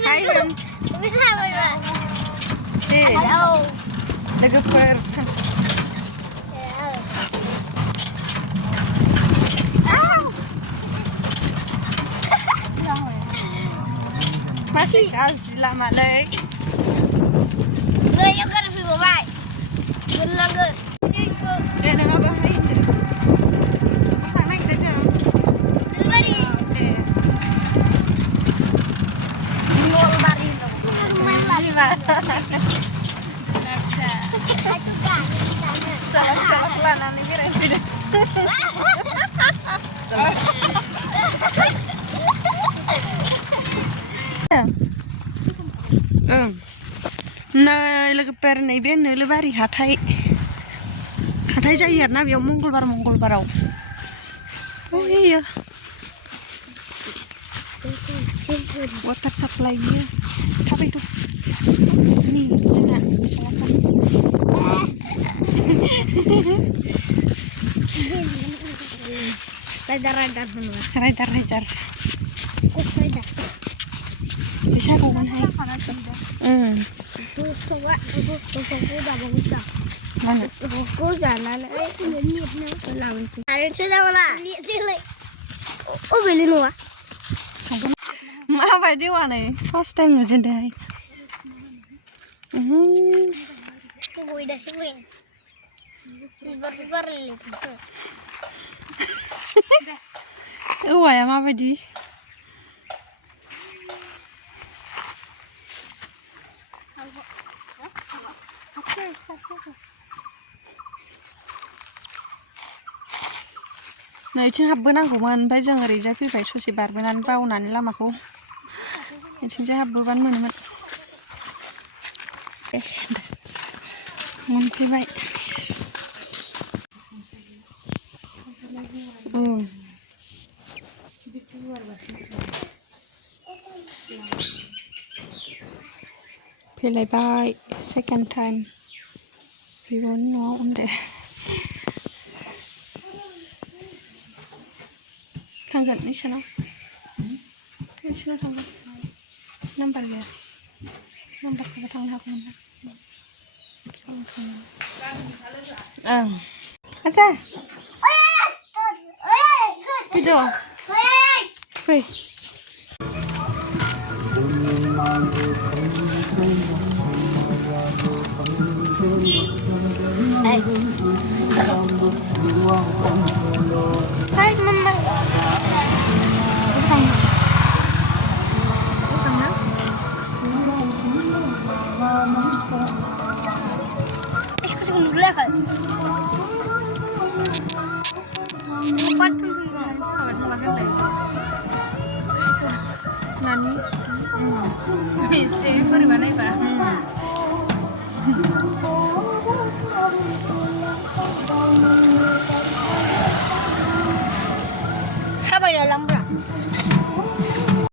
Hai, bisa mana? lagi per. Masih azla malai. Gaya kan film baik. Gelang ke. Nak apa hai? Apa naik saja? Delivery. Ngol bari. Lima. Nafsa. Salah pelan nanti kira tidak. Nah, lagi per nih ben lebari hatai jair na biar mongol-barau. Oh iya. Water supply-nya. Apa itu? Nih, enak. Radar dulu. Radar. Radar. Bisa bukan hai. Susu udah bagus dah. Mana? Susu jalan ini lawan tu. Ada sudah mana? Ni sini. Oh beli nuah. Apa dia wana? First time nujin deh. Gue dah sih. Bar lagi. Ya apa di? Nah, itu habbenangguman, oमफ्राय जों ओरैजाय फैबाय ससे बारबोनानै बावनानै लामाखौ बिथिंजाय हाबबोबानो मोनोमोन। मोनफैबाय। फैलायबाय सेकेन्ड टाइम बिब'नि न'आव उन्दे थांगोन नोंसानाव थांगोन नाम्बार गैया नाम्बारखौबो थांनो हागौमोन ओं आच्छा फैद' फै Hai mama. Escuta com dulu kan. Empat pun Nani? Isi bagaimana pak?